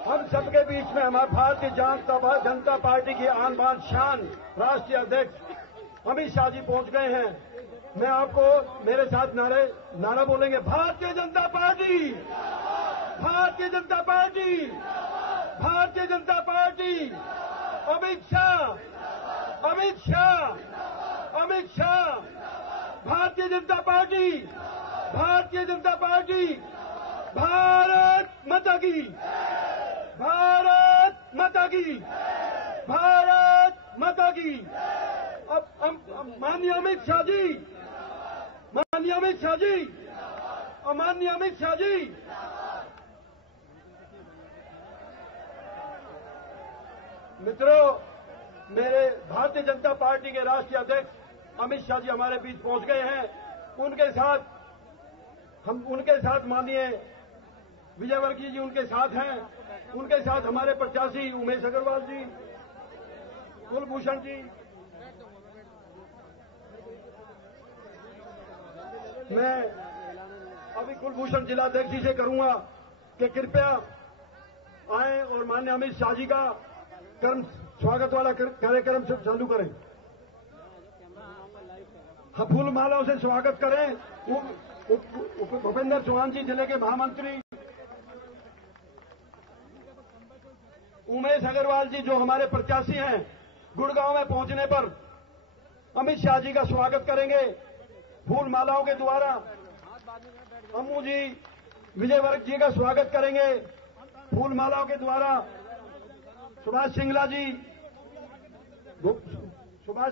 हम सबके बीच में हमारे भारतीय जनता पार्टी की आन बान शान राष्ट्रीय अध्यक्ष अमित शाह जी पहुंच गए हैं। मैं आपको मेरे साथ नारा बोलेंगे, Bharatiya Janata party, Bharatiya Janata party, Bharatiya Janata party, Amit Shah, Amit Shah, Amit Shah, Bharatiya Janata party, Bharatiya Janata party, Bharat माता की, भारत माता की, भारत माता की। अब माननीय अमित शाह जी, माननीय अमित शाह जी, माननीय अमित शाह जी, मित्रों, मेरे भारतीय जनता पार्टी के राष्ट्रीय अध्यक्ष अमित शाह जी हमारे बीच पहुंच गए हैं। उनके साथ माननीय विजयवर्गीय जी उनके साथ हैं। उनके साथ हमारे प्रत्याशी उमेश अग्रवाल जी, कुलभूषण जी। मैं अभी कुलभूषण जिलाध्यक्ष जी से करूंगा कि कृपया आए और माननीय अमित शाह जी का स्वागत वाला कार्यक्रम से चालू करें। फूल मालाओं से स्वागत करें। भूपेंद्र चौहान जी जिले के महामंत्री, उमेश अग्रवाल जी जो हमारे प्रत्याशी हैं, गुड़गांव में पहुंचने पर अमित शाह जी का स्वागत करेंगे फूल मालाओं के द्वारा। अम्मू जी विजयवर्ग जी का स्वागत करेंगे फूल मालाओं के द्वारा। सुभाष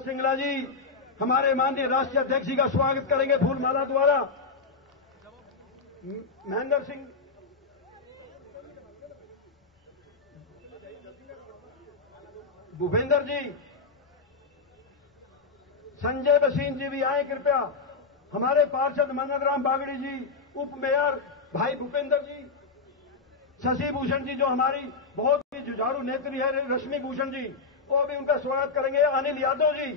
सिंगला जी हमारे माननीय राष्ट्रीय अध्यक्ष जी का स्वागत करेंगे फूल माला द्वारा। महेंद्र सिंह, भूपेंद्र जी, संजय बसीन जी भी आए कृपया। हमारे पार्षद मंगत राम बागड़ी जी, उप मेयर भाई भूपेंद्र जी, शशि भूषण जी जो हमारी बहुत ही जुझारू नेत्री है, रश्मि भूषण जी, वो भी उनका स्वागत करेंगे। अनिल यादव जी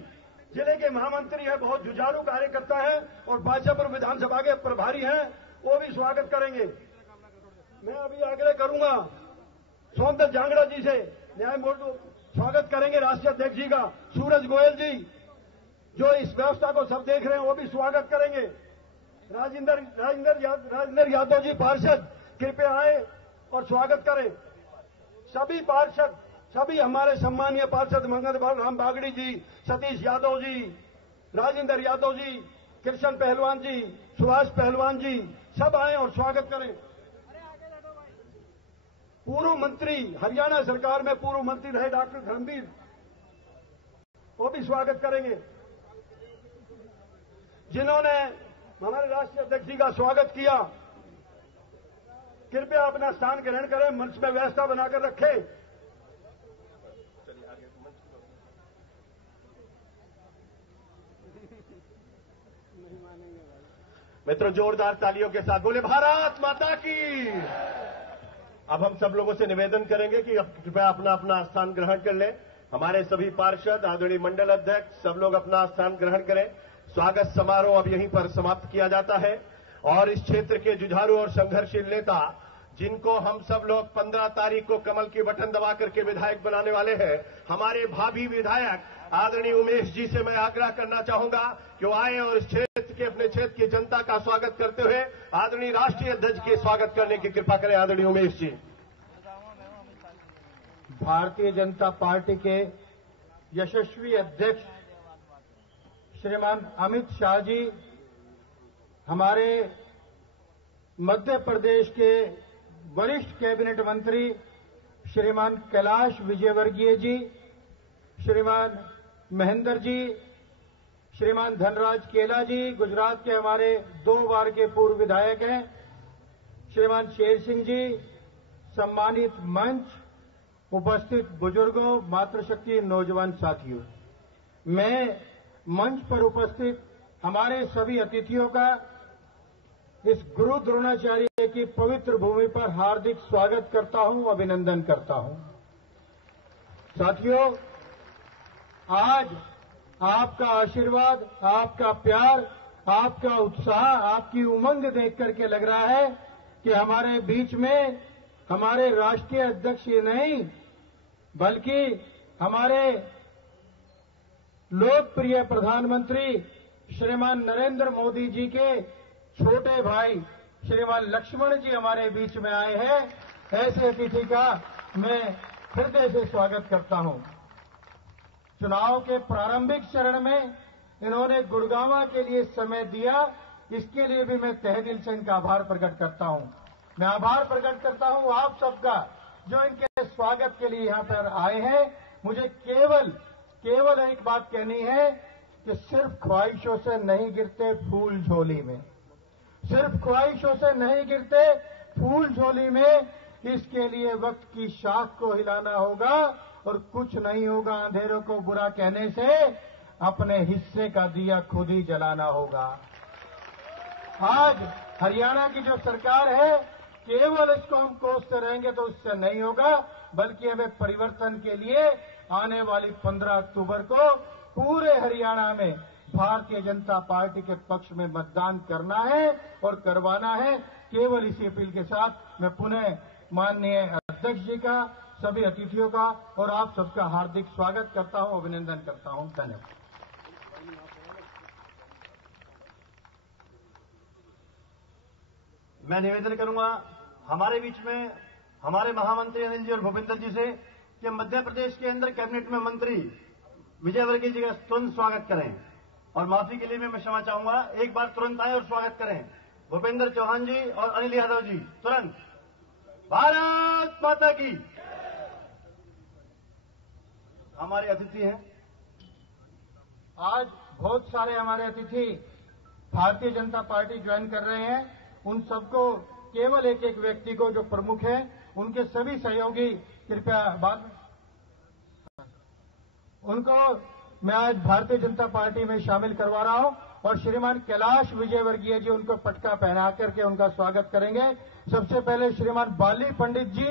जिले के महामंत्री है, बहुत जुझारू कार्यकर्ता है और बादशाहपुर विधानसभा के प्रभारी हैं, वो भी स्वागत करेंगे। मैं अभी आग्रह करूंगा सोमदत्त जांगड़ा जी से, न्याय मोर्चा स्वागत करेंगे राष्ट्रीय अध्यक्ष जी का। सूरज गोयल जी जो इस व्यवस्था को सब देख रहे हैं वो भी स्वागत करेंगे। राजेंद्र यादव जी पार्षद कृपया आए और स्वागत करें। सभी पार्षद, सभी हमारे सम्मानीय पार्षद मंगत राम बागड़ी जी, सतीश यादव जी, राजेंद्र यादव जी, कृष्ण पहलवान जी, सुभाष पहलवान जी, सब आए और स्वागत करें। पूर्व मंत्री, हरियाणा सरकार में पूर्व मंत्री रहे डॉक्टर धर्मवीर, वो भी स्वागत करेंगे। जिन्होंने हमारे राष्ट्रीय अध्यक्ष जी का स्वागत किया, कृपया अपना स्थान ग्रहण करें, मंच में व्यवस्था बनाकर रखें। मित्रों, जोरदार तालियों के साथ बोले भारत माता की। अब हम सब लोगों से निवेदन करेंगे कि कृपया अपना अपना स्थान ग्रहण कर लें। हमारे सभी पार्षद, आदरणीय मंडल अध्यक्ष, सब लोग अपना स्थान ग्रहण करें। स्वागत समारोह अब यहीं पर समाप्त किया जाता है और इस क्षेत्र के जुझारू और संघर्षशील नेता, जिनको हम सब लोग 15 तारीख को कमल की बटन दबा करके विधायक बनाने वाले हैं, हमारे भावी विधायक आदरणीय उमेश जी से मैं आग्रह करना चाहूंगा कि वो आए और इस क्षेत्र के, अपने क्षेत्र की जनता का स्वागत करते हुए आदरणीय राष्ट्रीय अध्यक्ष के स्वागत करने की कृपा करें। आदरणीय उमेश जी। भारतीय जनता पार्टी के यशस्वी अध्यक्ष श्रीमान अमित शाह जी, हमारे मध्य प्रदेश के वरिष्ठ कैबिनेट मंत्री श्रीमान कैलाश विजयवर्गीय जी, श्रीमान महेंद्र जी, श्रीमान धनराज केला जी, गुजरात के हमारे 2 बार के पूर्व विधायक हैं, श्रीमान शेर सिंह जी, सम्मानित मंच, उपस्थित बुजुर्गों, मातृशक्ति नौजवान साथियों, मैं मंच पर उपस्थित हमारे सभी अतिथियों का इस गुरु द्रोणाचार्य की पवित्र भूमि पर हार्दिक स्वागत करता हूं, अभिनंदन करता हूं। साथियों, आज आपका आशीर्वाद, आपका प्यार, आपका उत्साह, आपकी उमंग देख करके लग रहा है कि हमारे बीच में हमारे राष्ट्रीय अध्यक्ष ही नहीं बल्कि हमारे लोकप्रिय प्रधानमंत्री श्रीमान नरेंद्र मोदी जी के छोटे भाई श्रीमान लक्ष्मण जी हमारे बीच में आए हैं। ऐसे अतिथि का मैं हृदय से स्वागत करता हूं। चुनाव के प्रारंभिक चरण में इन्होंने गुड़गांव के लिए समय दिया, इसके लिए भी मैं तहे दिल से इनका आभार प्रकट करता हूं। मैं आभार प्रकट करता हूं आप सबका जो इनके स्वागत के लिए यहां पर आए हैं। मुझे केवल एक बात कहनी है कि सिर्फ ख्वाहिशों से नहीं गिरते फूल झोली में, सिर्फ ख्वाहिशों से नहीं गिरते फूल झोली में। इसके लिए वक्त की शाख को हिलाना होगा और कुछ नहीं होगा अंधेरों को बुरा कहने से, अपने हिस्से का दिया खुद ही जलाना होगा। आज हरियाणा की जो सरकार है, केवल इसको हम कोसते रहेंगे तो उससे नहीं होगा, बल्कि हमें परिवर्तन के लिए आने वाली 15 अक्टूबर को पूरे हरियाणा में भारतीय जनता पार्टी के पक्ष में मतदान करना है और करवाना है। केवल इसी अपील के साथ मैं पुनः माननीय अध्यक्ष जी का, सभी अतिथियों का और आप सबका हार्दिक स्वागत करता हूं, अभिनंदन करता हूं। धन्यवाद। मैं निवेदन करूंगा हमारे बीच में हमारे महामंत्री अनिल जी और भूपेंद्र जी से कि मध्य प्रदेश के अंदर कैबिनेट में मंत्री विजय वर्गीय जी का तुरंत स्वागत करें। और माफी के लिए मैं क्षमा चाहूंगा, एक बार तुरंत आए और स्वागत करें। भूपेंद्र चौहान जी और अनिल यादव जी तुरंत। भारत माता की। हमारे अतिथि हैं आज बहुत सारे हमारे अतिथि भारतीय जनता पार्टी ज्वाइन कर रहे हैं। उन सबको केवल एक एक व्यक्ति को जो प्रमुख है उनके सभी सहयोगी कृपया उनको मैं आज भारतीय जनता पार्टी में शामिल करवा रहा हूं और श्रीमान कैलाश विजयवर्गीय जी उनको पटका पहना करके उनका स्वागत करेंगे। सबसे पहले श्रीमान बाली पंडित जी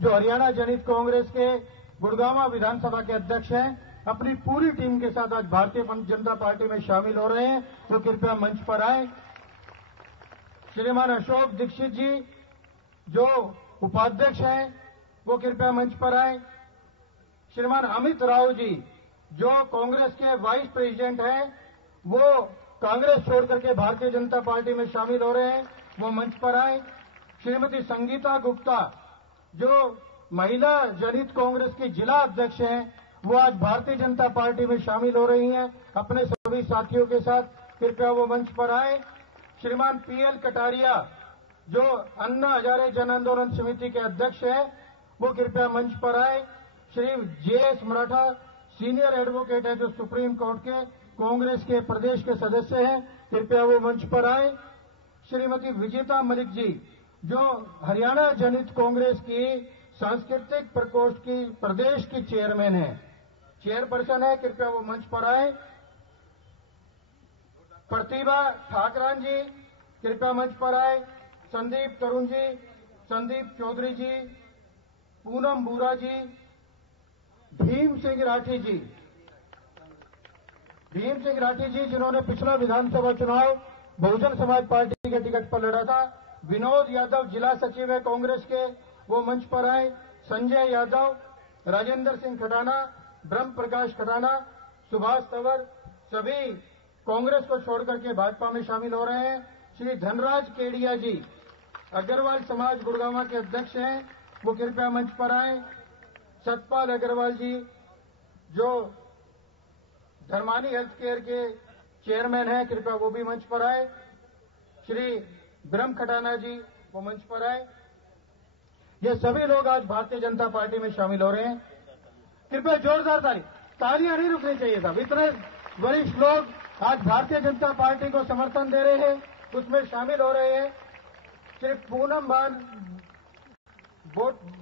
जो हरियाणा जनहित कांग्रेस के गुड़गांव विधानसभा के अध्यक्ष हैं, अपनी पूरी टीम के साथ आज भारतीय जनता पार्टी में शामिल हो रहे हैं, तो कृपया मंच पर आए। श्रीमान अशोक दीक्षित जी जो उपाध्यक्ष हैं वो कृपया मंच पर आए। श्रीमान अमित राव जी जो कांग्रेस के वाइस प्रेसिडेंट हैं, वो कांग्रेस छोड़ करके भारतीय जनता पार्टी में शामिल हो रहे हैं, वो मंच पर आए। श्रीमती संगीता गुप्ता जो महिला जनहित कांग्रेस की जिला अध्यक्ष हैं, वो आज भारतीय जनता पार्टी में शामिल हो रही हैं अपने सभी साथियों के साथ, कृपया वो मंच पर आए। श्रीमान पीएल कटारिया जो अन्ना हजारे जन आंदोलन समिति के अध्यक्ष हैं, वो कृपया मंच पर आए। Shri JS Maratha senior advocate है जो सुप्रीम कोर्ट के कांग्रेस के प्रदेश के सदस्य हैं, कृपया वो मंच पर आए। श्रीमती विजेता मलिक जी जो हरियाणा जनहित कांग्रेस की सांस्कृतिक प्रकोष्ठ की प्रदेश की चेयरपर्सन है, कृपया वो मंच पर आए। प्रतिभा ठाकरान जी कृपया मंच पर आए। संदीप तरुण जी, संदीप चौधरी जी, पूनम बूरा जी, भीम सिंह राठी जी जिन्होंने पिछला विधानसभा चुनाव बहुजन समाज पार्टी के टिकट पर लड़ा था। विनोद यादव जिला सचिव है कांग्रेस के, वो मंच पर आए। संजय यादव, राजेंद्र सिंह खटाना, ब्रह्म प्रकाश खटाना, सुभाष तंवर सभी कांग्रेस को छोड़कर के भाजपा में शामिल हो रहे हैं। श्री धनराज केडिया जी अग्रवाल समाज गुड़गांव के अध्यक्ष हैं, वो कृपया मंच पर आए। सतपाल अग्रवाल जी जो धर्मानी हेल्थ केयर के चेयरमैन हैं, कृपया वो भी मंच पर आए। श्री ब्रह्म खटाना जी वो मंच पर आए। ये सभी लोग आज भारतीय जनता पार्टी में शामिल हो रहे हैं। कृपया जोरदार तालियां नहीं रुकनी चाहिए साहब। इतने वरिष्ठ लोग आज भारतीय जनता पार्टी को समर्थन दे रहे हैं, उसमें शामिल हो रहे हैं। श्री पूनम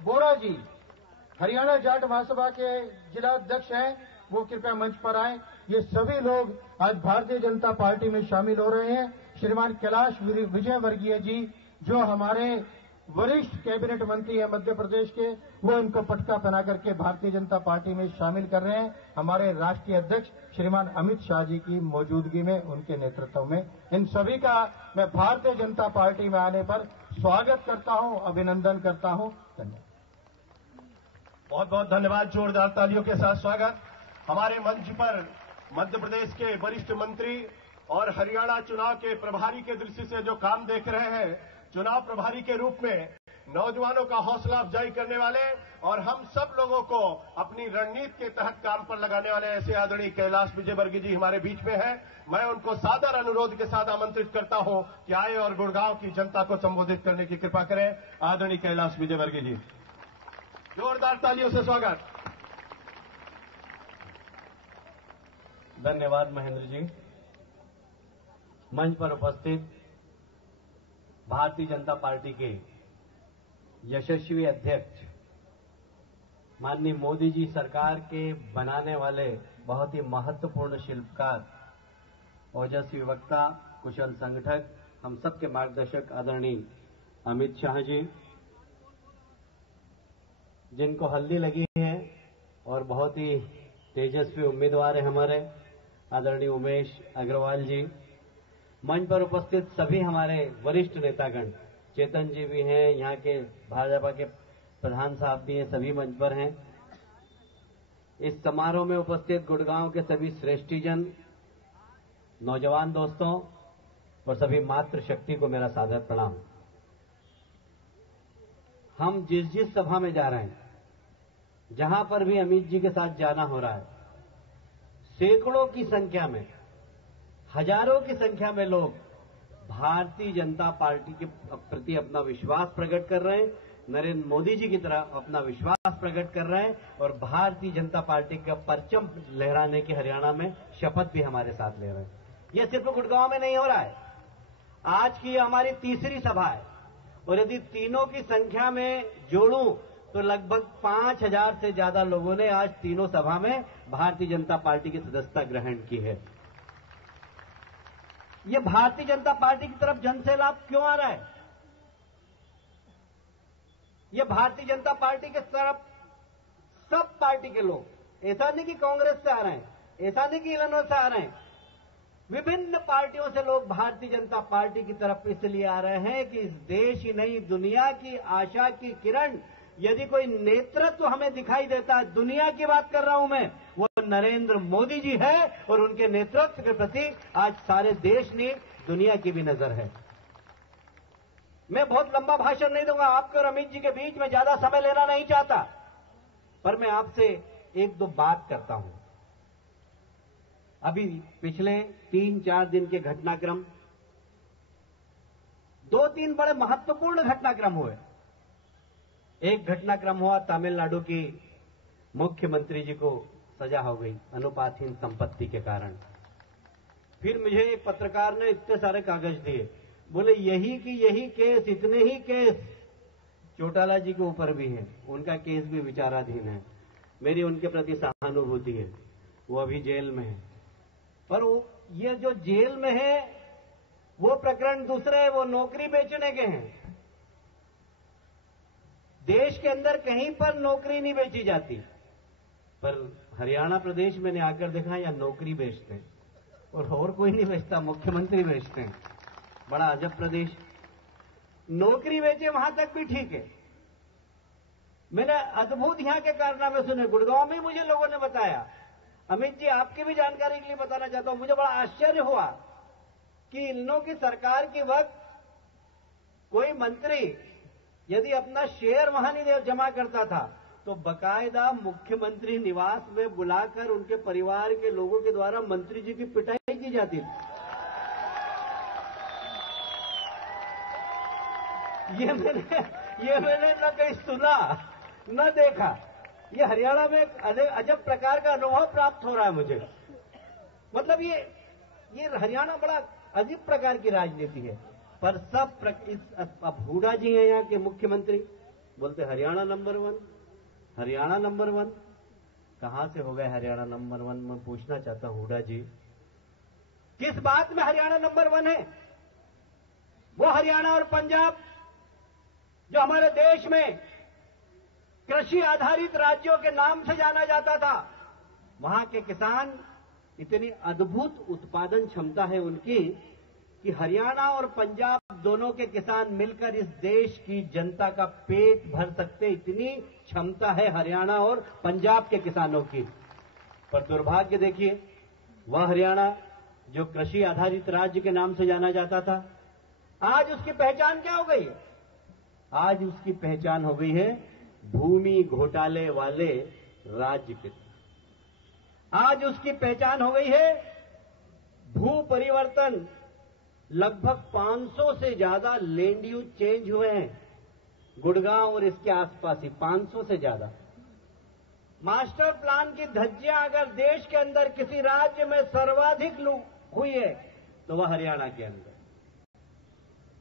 बोरा जी हरियाणा जाट महासभा के जिला अध्यक्ष हैं, वो कृपया मंच पर आए। ये सभी लोग आज भारतीय जनता पार्टी में शामिल हो रहे हैं। श्रीमान कैलाश विजयवर्गीय जी जो हमारे वरिष्ठ कैबिनेट मंत्री हैं मध्य प्रदेश के, वो इनको पटका पहना करके भारतीय जनता पार्टी में शामिल कर रहे हैं। हमारे राष्ट्रीय अध्यक्ष श्रीमान अमित शाह जी की मौजूदगी में, उनके नेतृत्व में इन सभी का मैं भारतीय जनता पार्टी में आने पर स्वागत करता हूं, अभिनंदन करता हूं। धन्यवाद। बहुत बहुत धन्यवाद। जोरदार तालियों के साथ स्वागत। हमारे मंच पर मध्य प्रदेश के वरिष्ठ मंत्री और हरियाणा चुनाव के प्रभारी के दृष्टि से जो काम देख रहे हैं, चुनाव प्रभारी के रूप में नौजवानों का हौसला अफजाई करने वाले और हम सब लोगों को अपनी रणनीति के तहत काम पर लगाने वाले ऐसे आदरणीय कैलाश विजयवर्गीय जी हमारे बीच में हैं। मैं उनको सादर अनुरोध के साथ आमंत्रित करता हूं कि आए और गुड़गांव की जनता को संबोधित करने की कृपा करें। आदरणीय कैलाश विजयवर्गीय जी, जोरदार तालियों से स्वागत। धन्यवाद महेंद्र जी। मंच पर उपस्थित भारतीय जनता पार्टी के यशस्वी अध्यक्ष माननीय मोदी जी सरकार के बनाने वाले बहुत ही महत्वपूर्ण शिल्पकार, ओजस्वी वक्ता, कुशल संगठक, हम सबके मार्गदर्शक आदरणीय अमित शाह जी, जिनको हल्दी लगी है और बहुत ही तेजस्वी उम्मीदवार है हमारे आदरणीय उमेश अग्रवाल जी, मंच पर उपस्थित सभी हमारे वरिष्ठ नेतागण, चेतन जी भी हैं, यहाँ के भाजपा के प्रधान साहब भी हैं, सभी मंच पर हैं। इस समारोह में उपस्थित गुड़गांव के सभी श्रेष्ठीजन, नौजवान दोस्तों और सभी मातृशक्ति को मेरा सादर प्रणाम। हम जिस सभा में जा रहे हैं, जहां पर भी अमित जी के साथ जाना हो रहा है, सैकड़ों की संख्या में, हजारों की संख्या में लोग भारतीय जनता पार्टी के प्रति अपना विश्वास प्रकट कर रहे हैं, नरेंद्र मोदी जी की तरह अपना विश्वास प्रकट कर रहे हैं और भारतीय जनता पार्टी का परचम लहराने के हरियाणा में शपथ भी हमारे साथ ले रहे हैं। यह सिर्फ गुड़गांव में नहीं हो रहा है। आज की हमारी तीसरी सभा है और यदि तीनों की संख्या में जोड़ूं तो लगभग 5000 से ज्यादा लोगों ने आज तीनों सभा में भारतीय जनता पार्टी की सदस्यता ग्रहण की है। ये भारतीय जनता पार्टी की तरफ जनसैलाब क्यों आ रहा है? ये भारतीय जनता पार्टी के तरफ सब पार्टी के लोग, ऐसा नहीं कि कांग्रेस से आ रहे हैं, ऐसा नहीं कि इलनों से आ रहे हैं, विभिन्न पार्टियों से लोग भारतीय जनता पार्टी की तरफ इसलिए आ रहे हैं कि इस देश ही नहीं दुनिया की आशा की किरण, यदि कोई नेतृत्व हमें दिखाई देता है, दुनिया की बात कर रहा हूं मैं, वो नरेंद्र मोदी जी है और उनके नेतृत्व के प्रति आज सारे देश ने, दुनिया की भी नजर है। मैं बहुत लंबा भाषण नहीं दूंगा, आपके और अमित जी के बीच में ज्यादा समय लेना नहीं चाहता, पर मैं आपसे एक दो बात करता हूं। अभी पिछले 3-4 दिन के घटनाक्रम, 2-3 बड़े महत्वपूर्ण घटनाक्रम हुए। एक घटनाक्रम हुआ तमिलनाडु की मुख्यमंत्री जी को सजा हो गई अनुपातहीन संपत्ति के कारण। फिर मुझे एक पत्रकार ने इतने सारे कागज दिए, बोले यही कि यही केस, इतने ही केस चौटाला जी के ऊपर भी है, उनका केस भी विचाराधीन है। मेरी उनके प्रति सहानुभूति है, वो अभी जेल में है, पर ये जो जेल में है वो प्रकरण दूसरे है, वो नौकरी बेचने के हैं। देश के अंदर कहीं पर नौकरी नहीं बेची जाती, पर हरियाणा प्रदेश मैंने आकर देखा या नौकरी बेचते हैं और कोई नहीं बेचता, मुख्यमंत्री बेचते हैं। बड़ा अजब प्रदेश। नौकरी बेचे वहां तक भी ठीक है। मैंने अद्भुत यहां के कारनामे सुने, गुड़गांव में मुझे लोगों ने बताया। अमित जी, आपकी भी जानकारी के लिए बताना चाहता हूं, मुझे बड़ा आश्चर्य हुआ कि इन लोगों की सरकार के वक्त कोई मंत्री यदि अपना शेयर वहां नहीं जमा करता था तो बकायदा मुख्यमंत्री निवास में बुलाकर उनके परिवार के लोगों के द्वारा मंत्री जी की पिटाई की जाती थी। ये मैंने न कहीं सुना न देखा। ये हरियाणा में एक अजब प्रकार का अनुभव प्राप्त हो रहा है मुझे। मतलब ये हरियाणा बड़ा अजीब प्रकार की राजनीति है। पर सब अब हुडा जी हैं यहाँ के मुख्यमंत्री, बोलते हरियाणा नंबर 1, हरियाणा नंबर 1। कहां से हो गए हरियाणा नंबर 1? मैं पूछना चाहता हूं हुडा जी, किस बात में हरियाणा नंबर 1 है? वो हरियाणा और पंजाब जो हमारे देश में कृषि आधारित राज्यों के नाम से जाना जाता था, वहां के किसान इतनी अद्भुत उत्पादन क्षमता है उनकी कि हरियाणा और पंजाब दोनों के किसान मिलकर इस देश की जनता का पेट भर सकते, इतनी क्षमता है हरियाणा और पंजाब के किसानों की। पर दुर्भाग्य देखिए, वह हरियाणा जो कृषि आधारित राज्य के नाम से जाना जाता था, आज उसकी पहचान क्या हो गई है? आज उसकी पहचान हो गई है भूमि घोटाले वाले राज्य के। आज उसकी पहचान हो गई है भू परिवर्तन। लगभग 500 से ज्यादा लैंड यूज चेंज हुए हैं गुड़गांव और इसके आसपास ही, 500 से ज्यादा। मास्टर प्लान की धज्जियां अगर देश के अंदर किसी राज्य में सर्वाधिक हुई है तो वह हरियाणा के अंदर।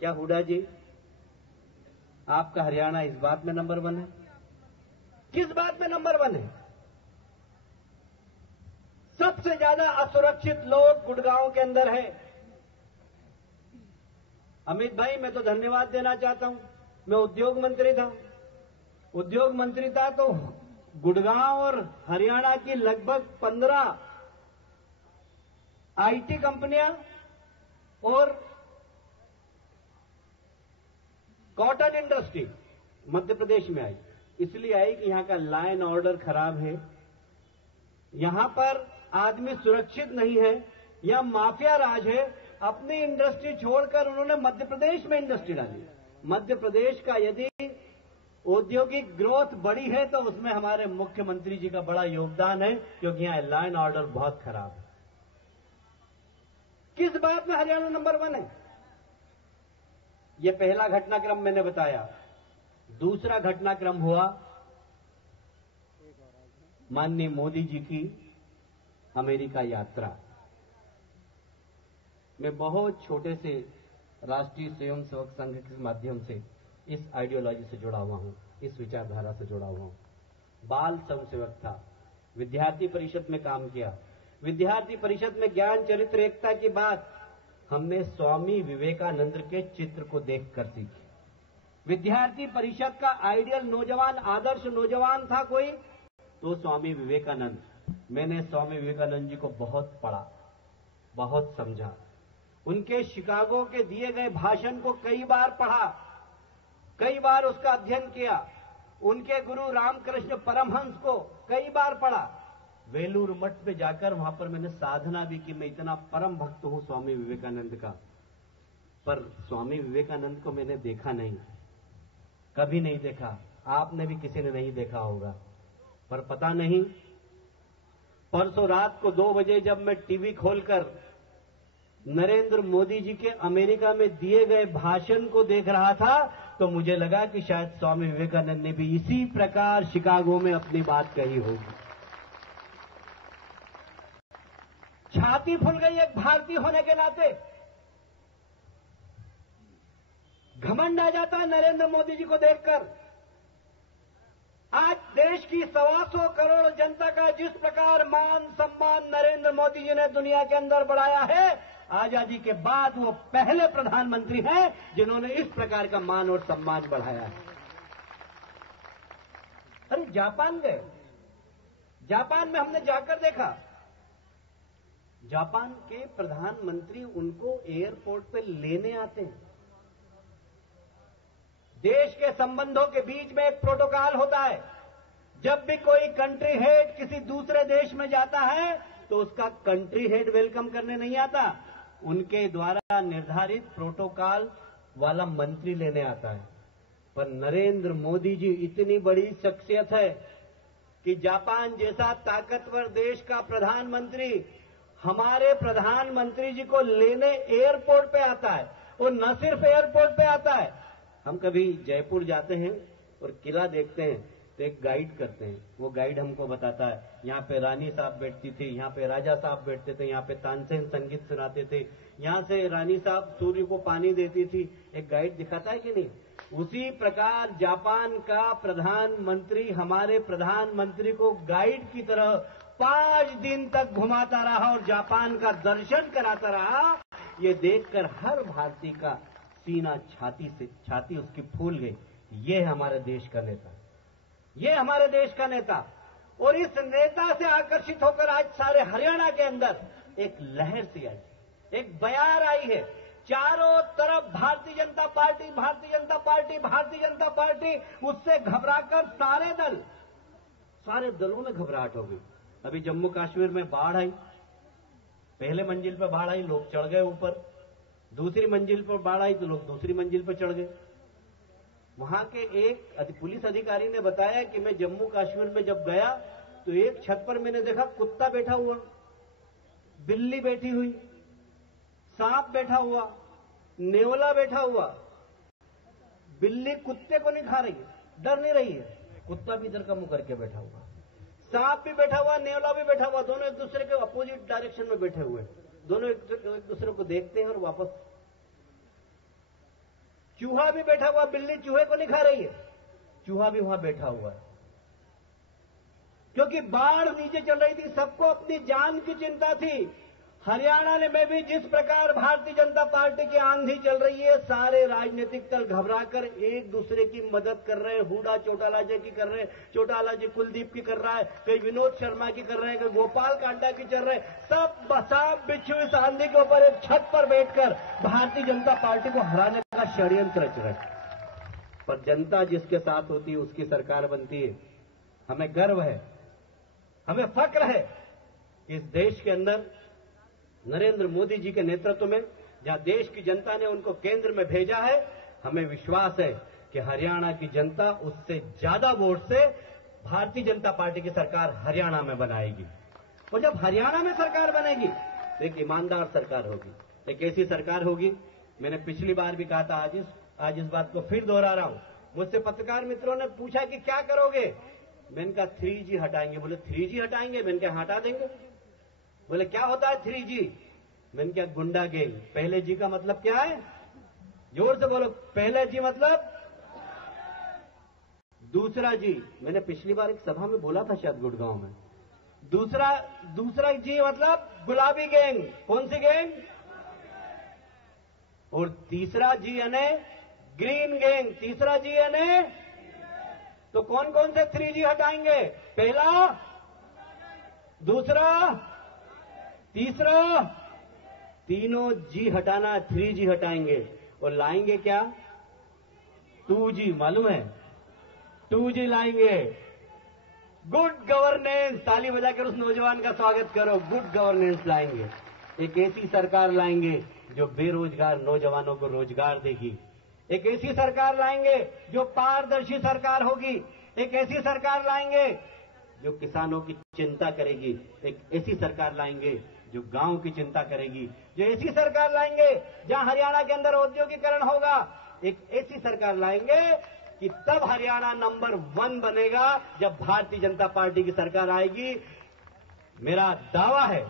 क्या हुड्डा जी, आपका हरियाणा इस बात में नंबर 1 है? किस बात में नंबर 1 है? सबसे ज्यादा असुरक्षित लोग गुड़गांव के अंदर है। अमित भाई, मैं तो धन्यवाद देना चाहता हूं। मैं उद्योग मंत्री था, उद्योग मंत्री था तो गुड़गांव और हरियाणा की लगभग 15 आईटी कंपनियां और कॉटन इंडस्ट्री मध्य प्रदेश में आई। इसलिए आई कि यहां का लॉ एंड ऑर्डर खराब है, यहां पर आदमी सुरक्षित नहीं है, यहां माफिया राज है। अपनी इंडस्ट्री छोड़कर उन्होंने मध्य प्रदेश में इंडस्ट्री डाली। मध्य प्रदेश का यदि औद्योगिक ग्रोथ बढ़ी है तो उसमें हमारे मुख्यमंत्री जी का बड़ा योगदान है, क्योंकि यहां लॉ एंड ऑर्डर बहुत खराब है। किस बात में हरियाणा नंबर 1 है? यह पहला घटनाक्रम मैंने बताया। दूसरा घटनाक्रम हुआ माननीय मोदी जी की अमेरिका यात्रा। मैं बहुत छोटे से राष्ट्रीय स्वयंसेवक संघ के माध्यम से इस आइडियोलॉजी से जुड़ा हुआ हूं, इस विचारधारा से जुड़ा हुआ हूं। बाल स्वयंसेवक था, विद्यार्थी परिषद में काम किया। विद्यार्थी परिषद में ज्ञान चरित्र एकता की बात हमने स्वामी विवेकानंद के चित्र को देखकर सीखी। विद्यार्थी परिषद का आइडियल नौजवान, आदर्श नौजवान था कोई तो स्वामी विवेकानंद। मैंने स्वामी विवेकानंद जी को बहुत पढ़ा, बहुत समझा। उनके शिकागो के दिए गए भाषण को कई बार पढ़ा, कई बार उसका अध्ययन किया। उनके गुरु रामकृष्ण परमहंस को कई बार पढ़ा। वेलूर मठ पे जाकर वहां पर मैंने साधना भी की। मैं इतना परम भक्त हूं स्वामी विवेकानंद का, पर स्वामी विवेकानंद को मैंने देखा नहीं, कभी नहीं देखा। आपने भी किसी ने नहीं देखा होगा, पर पता नहीं परसों रात को 2 बजे जब मैं टीवी खोलकर नरेंद्र मोदी जी के अमेरिका में दिए गए भाषण को देख रहा था तो मुझे लगा कि शायद स्वामी विवेकानंद ने भी इसी प्रकार शिकागो में अपनी बात कही होगी। छाती फूल गई एक भारतीय होने के नाते। घमंड आ जाता है नरेंद्र मोदी जी को देखकर। आज देश की 125 करोड़ जनता का जिस प्रकार मान सम्मान नरेंद्र मोदी जी ने दुनिया के अंदर बढ़ाया है, आजादी के बाद वो पहले प्रधानमंत्री हैं जिन्होंने इस प्रकार का मान और सम्मान बढ़ाया है। अरे जापान गए, जापान में हमने जाकर देखा, जापान के प्रधानमंत्री उनको एयरपोर्ट पे लेने आते हैं। देश के संबंधों के बीच में एक प्रोटोकॉल होता है। जब भी कोई कंट्री हेड किसी दूसरे देश में जाता है तो उसका कंट्री हेड वेलकम करने नहीं आता, उनके द्वारा निर्धारित प्रोटोकॉल वाला मंत्री लेने आता है। पर नरेंद्र मोदी जी इतनी बड़ी शख्सियत है कि जापान जैसा ताकतवर देश का प्रधानमंत्री हमारे प्रधानमंत्री जी को लेने एयरपोर्ट पे आता है। और न सिर्फ एयरपोर्ट पे आता है, हम कभी जयपुर जाते हैं और किला देखते हैं तो एक गाइड करते हैं। वो गाइड हमको बताता है यहां पे रानी साहब बैठती थी, यहां पे राजा साहब बैठते थे, यहां पे तानसेन संगीत सुनाते थे, यहां से रानी साहब सूर्य को पानी देती थी। एक गाइड दिखाता है कि नहीं? उसी प्रकार जापान का प्रधानमंत्री हमारे प्रधानमंत्री को गाइड की तरह 5 दिन तक घुमाता रहा और जापान का दर्शन कराता रहा। ये देखकर हर भारतीय का सीना छाती उसकी फूल गई। ये है हमारे देश का नेता, ये हमारे देश का नेता। और इस नेता से आकर्षित होकर आज सारे हरियाणा के अंदर एक लहर सी आई, एक बयार आई है चारों तरफ Bharatiya Janata party, Bharatiya Janata party, Bharatiya Janata party. उससे घबराकर सारे दलों में घबराहट हो गई। अभी जम्मू कश्मीर में बाढ़ आई, पहले मंजिल पर बाढ़ आई, लोग चढ़ गए ऊपर। दूसरी मंजिल पर बाढ़ आई तो लोग दूसरी मंजिल पर चढ़ गए। वहां के एक पुलिस अधिकारी ने बताया कि मैं जम्मू कश्मीर में जब गया तो एक छत पर मैंने देखा कुत्ता बैठा हुआ, बिल्ली बैठी हुई, सांप बैठा हुआ, नेवला बैठा हुआ। बिल्ली कुत्ते को नहीं खा रही है, डर नहीं रही है, कुत्ता भी इधर का मुंह करके बैठा हुआ, सांप भी बैठा हुआ, नेवला भी बैठा हुआ। दोनों एक दूसरे के अपोजिट डायरेक्शन में बैठे हुए, दोनों एक दूसरे को देखते हैं और वापस। चूहा भी बैठा हुआ, बिल्ली चूहे को नहीं खा रही है, चूहा भी वहां बैठा हुआ है। क्योंकि बाढ़ नीचे चल रही थी, सबको अपनी जान की चिंता थी। हरियाणा में भी जिस प्रकार भारतीय जनता पार्टी की आंधी चल रही है, सारे राजनीतिक दल घबराकर एक दूसरे की मदद कर रहे हैं। हुडा चौटाला जी की कर रहे हैं, चौटाला जी कुलदीप की कर रहा है, कई विनोद शर्मा की कर रहे हैं, कई गोपाल कांडा की चल रहे हैं। सब सांप बिच्छू इस आंधी के ऊपर एक छत पर बैठकर भारतीय जनता पार्टी को हराने का षड्यंत्र रच रहे हैं। पर जनता जिसके साथ होती है उसकी सरकार बनती है। हमें गर्व है, हमें फक्र है, इस देश के अंदर नरेंद्र मोदी जी के नेतृत्व में जहां देश की जनता ने उनको केंद्र में भेजा है, हमें विश्वास है कि हरियाणा की जनता उससे ज्यादा वोट से भारतीय जनता पार्टी की सरकार हरियाणा में बनाएगी। और जब हरियाणा में सरकार बनेगी तो एक ईमानदार सरकार होगी, एक ऐसी सरकार होगी। मैंने पिछली बार भी कहा था, आज इस बात को फिर दोहरा रहा हूं। मुझसे पत्रकार मित्रों ने पूछा कि क्या करोगे, मैंने कहा 3G हटाएंगे। बोले 3G हटाएंगे, मैंने कहा हटा देंगे। बोले क्या होता है 3G, मैंने क्या गुंडा गैंग। पहले जी का मतलब क्या है, जोर से बोलो, पहले जी मतलब दूसरा जी। मैंने पिछली बार एक सभा में बोला था शायद गुड़गांव में, दूसरा जी मतलब गुलाबी गैंग। कौन सी गैंग? और तीसरा जी यानी ग्रीन गैंग। तीसरा जी यानी, तो कौन कौन से 3G हटाएंगे? पहला, दूसरा, तीसरा, तीनों जी हटाना, 3G हटाएंगे। और लाएंगे क्या? 2G। मालूम है? 2G लाएंगे। Good governance. ताली बजाकर उस नौजवान का स्वागत करो। गुड गवर्नेंस लाएंगे। एक ऐसी सरकार लाएंगे जो बेरोजगार नौजवानों को रोजगार देगी। एक ऐसी सरकार लाएंगे जो पारदर्शी सरकार होगी। एक ऐसी सरकार लाएंगे जो किसानों की चिंता करेगी। एक ऐसी सरकार लाएंगे जो गांव की चिंता करेगी। जो ऐसी सरकार लाएंगे जहां हरियाणा के अंदर औद्योगिकरण होगा। एक ऐसी सरकार लाएंगे कि तब हरियाणा नंबर 1 बनेगा जब भारतीय जनता पार्टी की सरकार आएगी। मेरा दावा है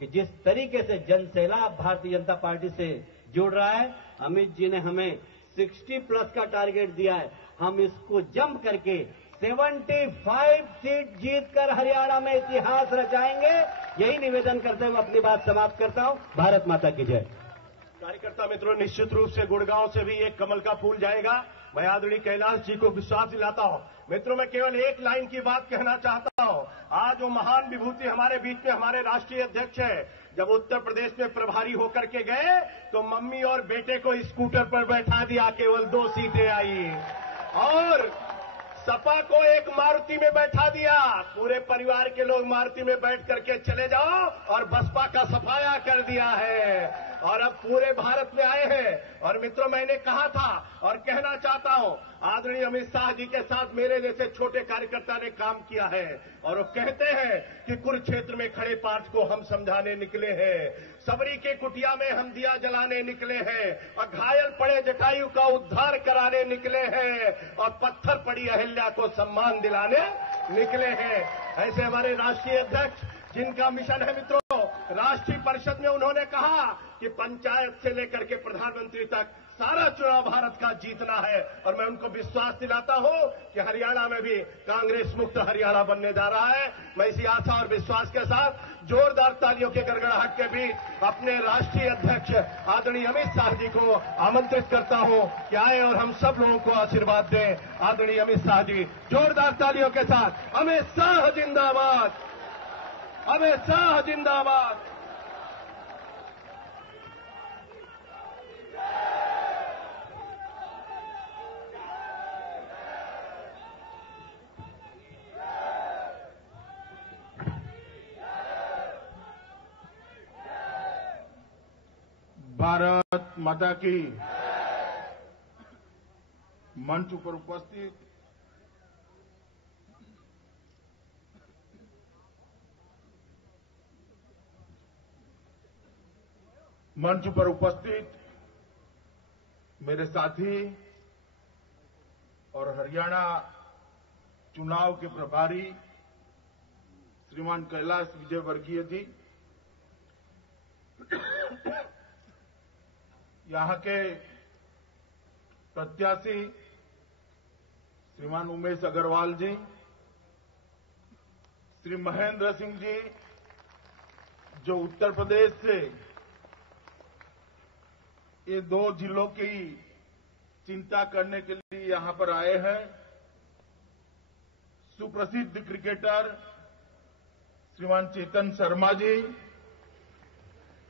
कि जिस तरीके से जनसैलाब भारतीय जनता पार्टी से जुड़ रहा है, अमित जी ने हमें 60+ का टारगेट दिया है। हम इसको जंप करके 75 सीट जीतकर हरियाणा में इतिहास रचाएंगे। यही निवेदन करते हुए अपनी बात समाप्त करता हूं। भारत माता की जय। कार्यकर्ता मित्रों, निश्चित रूप से गुड़गांव से भी एक कमल का फूल जाएगा। मैं आदरणीय कैलाश जी को विश्वास दिलाता हूं। मित्रों, मैं केवल एक लाइन की बात कहना चाहता हूं। आज वो महान विभूति हमारे बीच में हमारे राष्ट्रीय अध्यक्ष है। जब उत्तर प्रदेश में प्रभारी होकर के गए तो मम्मी और बेटे को स्कूटर पर बैठा दिया, केवल 2 सीटें आई। और सपा को एक मारुति में बैठा दिया, पूरे परिवार के लोग मारुति में बैठ करके चले जाओ, और बसपा का सफाया कर दिया है। और अब पूरे भारत में आए हैं। और मित्रों, मैंने कहा था और कहना चाहता हूं, आदरणीय अमित शाह जी के साथ मेरे जैसे छोटे कार्यकर्ता ने काम किया है। और वो कहते हैं कि कुरुक्षेत्र में खड़े पार्थ को हम समझाने निकले हैं, सबरी के कुटिया में हम दिया जलाने निकले हैं, और घायल पड़े जटायु का उद्धार कराने निकले हैं, और पत्थर पड़ी अहिल्या को सम्मान दिलाने निकले हैं। ऐसे हमारे राष्ट्रीय अध्यक्ष, जिनका मिशन है मित्रों, राष्ट्रीय परिषद में उन्होंने कहा कि पंचायत से लेकर के प्रधानमंत्री तक सारा चुनाव भारत का जीतना है। और मैं उनको विश्वास दिलाता हूं कि हरियाणा में भी कांग्रेस मुक्त हरियाणा बनने जा रहा है। मैं इसी आशा और विश्वास के साथ जोरदार तालियों के गड़गड़ाहट के बीच अपने राष्ट्रीय अध्यक्ष आदरणीय अमित शाह जी को आमंत्रित करता हूं कि आए और हम सब लोगों को आशीर्वाद दें। आदरणीय अमित शाह जी, जोरदार तालियों के साथ। अमित शाह जिंदाबाद, अमित शाह जिंदाबाद। भारत माता की। मंच पर उपस्थित मेरे साथी और हरियाणा चुनाव के प्रभारी श्रीमान कैलाश विजयवर्गीय जी, यहां के प्रत्याशी श्रीमान उमेश अग्रवाल जी, श्री महेंद्र सिंह जी जो उत्तर प्रदेश से ये 2 जिलों की चिंता करने के लिए यहां पर आए हैं, सुप्रसिद्ध क्रिकेटर श्रीमान चेतन शर्मा जी,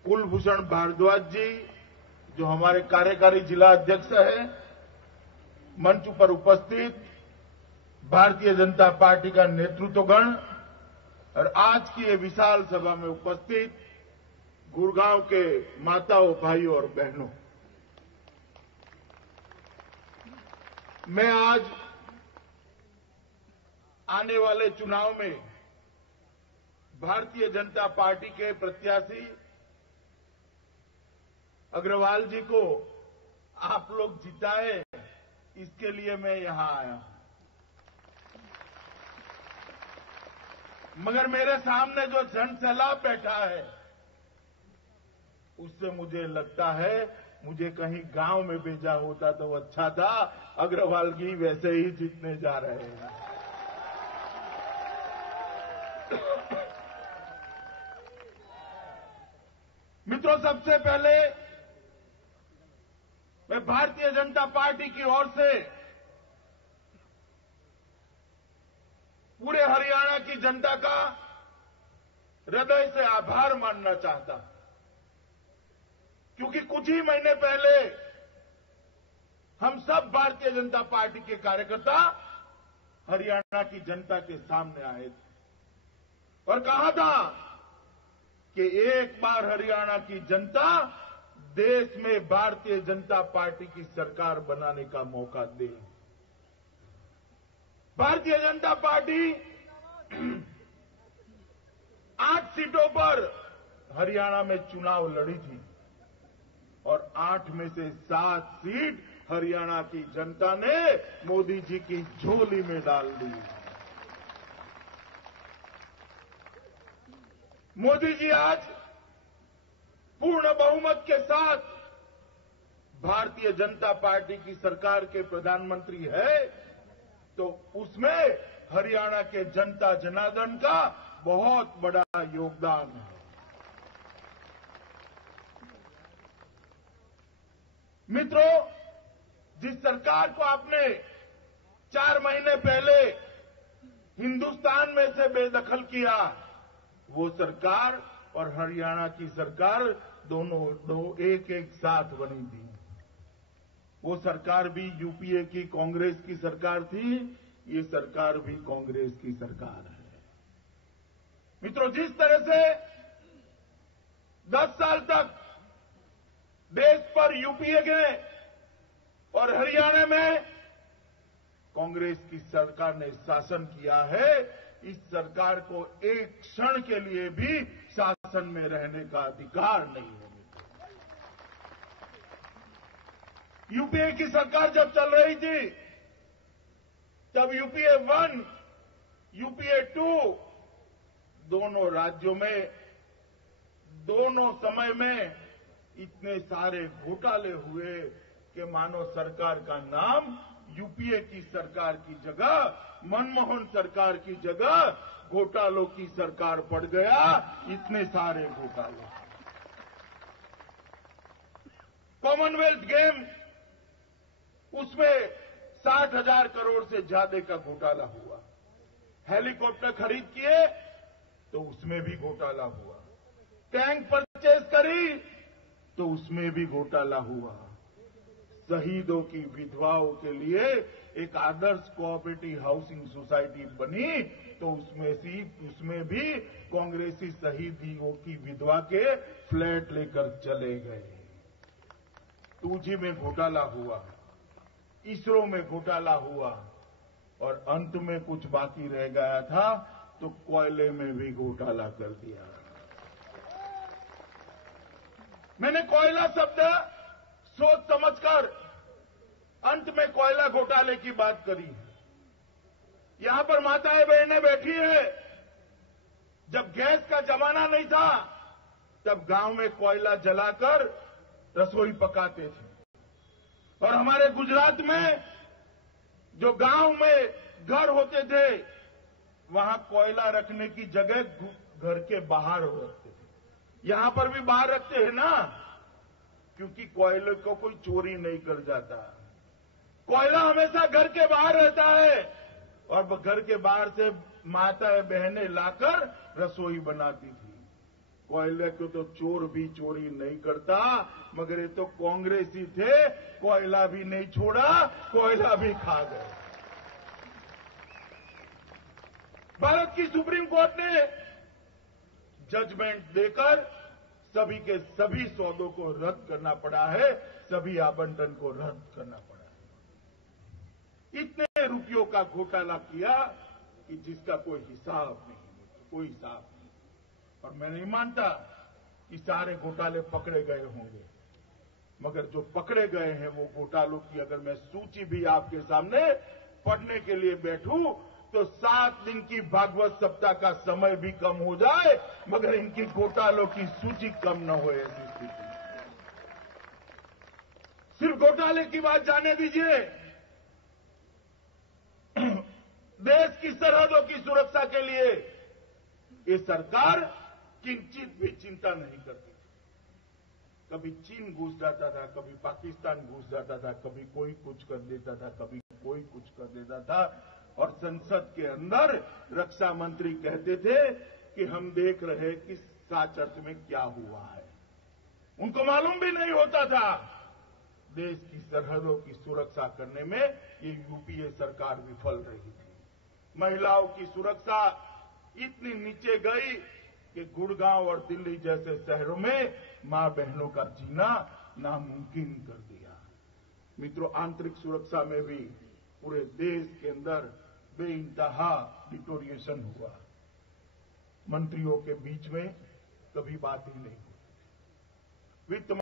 कुलभूषण भारद्वाज जी जो हमारे कार्यकारी जिला अध्यक्ष हैं, मंच पर उपस्थित भारतीय जनता पार्टी का नेतृत्वगण और आज की ये विशाल सभा में उपस्थित गुड़गांव के माताओं, भाइयों और बहनों, मैं आज आने वाले चुनाव में भारतीय जनता पार्टी के प्रत्याशी अग्रवाल जी को आप लोग जिताए, इसके लिए मैं यहां आया हूं। मगर मेरे सामने जो जनसैलाब बैठा है उससे मुझे लगता है मुझे कहीं गांव में भेजा होता तो अच्छा था। अग्रवाल जी वैसे ही जीतने जा रहे हैं। मित्रों, सबसे पहले मैं भारतीय जनता पार्टी की ओर से पूरे हरियाणा की जनता का हृदय से आभार मानना चाहता हूं, क्योंकि कुछ ही महीने पहले हम सब भारतीय जनता पार्टी के कार्यकर्ता हरियाणा की जनता के सामने आए थे और कहा था कि एक बार हरियाणा की जनता देश में भारतीय जनता पार्टी की सरकार बनाने का मौका दे। भारतीय जनता पार्टी 8 सीटों पर हरियाणा में चुनाव लड़ी थी और 8 में से 7 सीट हरियाणा की जनता ने मोदी जी की झोली में डाल दी। मोदी जी आज पूर्ण बहुमत के साथ भारतीय जनता पार्टी की सरकार के प्रधानमंत्री है, तो उसमें हरियाणा के जनता जनार्दन का बहुत बड़ा योगदान है। मित्रों, जिस सरकार को आपने 4 महीने पहले हिंदुस्तान में से बेदखल किया, वो सरकार और हरियाणा की सरकार दोनों एक साथ बनी थी। वो सरकार भी यूपीए की कांग्रेस की सरकार थी, ये सरकार भी कांग्रेस की सरकार है। मित्रों, जिस तरह से 10 साल तक देश पर यूपीए के और हरियाणा में कांग्रेस की सरकार ने शासन किया है, इस सरकार को एक क्षण के लिए भी शासन में रहने का अधिकार नहीं है। यूपीए की सरकार जब चल रही थी तब यूपीए 1, यूपीए 2 दोनों राज्यों में दोनों समय में इतने सारे घोटाले हुए कि मानो सरकार का नाम यूपीए की सरकार की जगह, मनमोहन सरकार की जगह घोटालों की सरकार पड़ गया। इतने सारे घोटाले। कॉमनवेल्थ गेम, उसमें 60,000 करोड़ से ज्यादा का घोटाला हुआ। हेलीकॉप्टर खरीद किए तो उसमें भी घोटाला हुआ। टैंक परचेज करी तो उसमें भी घोटाला हुआ। शहीदों की विधवाओं के लिए एक आदर्श कोऑपरेटिव हाउसिंग सोसाइटी बनी तो उसमें भी कांग्रेसी शहीदियों की विधवा के फ्लैट लेकर चले गए। 2G में घोटाला हुआ, इसरो में घोटाला हुआ और अंत में कुछ बाकी रह गया था तो कोयले में भी घोटाला कर दिया। मैंने कोयला शब्द सोच समझकर अंत में कोयला घोटाले की बात करी है। यहां पर माताएं बहनें बैठी हैं। जब गैस का जमाना नहीं था तब गांव में कोयला जलाकर रसोई पकाते थे और हमारे गुजरात में जो गांव में घर होते थे वहां कोयला रखने की जगह घर के बाहर रखते थे। यहां पर भी बाहर रखते हैं ना, क्योंकि कोयले को कोई चोरी नहीं कर जाता। कोयला हमेशा घर के बाहर रहता है और घर के बाहर से माताएं बहनें लाकर रसोई बनाती थी। कोयले को तो चोर भी चोरी नहीं करता, मगर ये तो कांग्रेसी थे, कोयला भी नहीं छोड़ा, कोयला भी खा गए। भारत की सुप्रीम कोर्ट ने जजमेंट देकर सभी के सभी सौदों को रद्द करना पड़ा है, सभी आवंटन को रद्द करना पड़ा है। इतने रुपयों का घोटाला किया कि जिसका कोई हिसाब नहीं, कोई हिसाब नहीं। और मैं नहीं मानता कि सारे घोटाले पकड़े गए होंगे, मगर जो पकड़े गए हैं वो घोटालों की अगर मैं सूची भी आपके सामने पढ़ने के लिए बैठूं तो 7 दिन की भागवत सप्ताह का समय भी कम हो जाए, मगर इनकी घोटालों की सूची कम न हो। ऐसी स्थिति सिर्फ घोटाले की बात जाने दीजिए, देश की सरहदों की सुरक्षा के लिए ये सरकार किंचित भी चिंता नहीं करती। कभी चीन घुस जाता था, कभी पाकिस्तान घुस जाता था, कभी कोई कुछ कर देता था, कभी कोई कुछ कर देता था। और संसद के अंदर रक्षा मंत्री कहते थे कि हम देख रहे कि 7 अर्थ में क्या हुआ है। उनको मालूम भी नहीं होता था देश की सरहदों की सुरक्षा करने में ये यूपीए सरकार विफल रही थी। महिलाओं की सुरक्षा इतनी नीचे गई कि गुड़गांव और दिल्ली जैसे शहरों में मां बहनों का जीना नामुमकिन कर दिया। मित्रों, आंतरिक सुरक्षा में भी पूरे देश के अंदर बेइंतहा डिटोरिएशन हुआ। मंत्रियों के बीच में कभी बात ही नहीं हुई। वित्त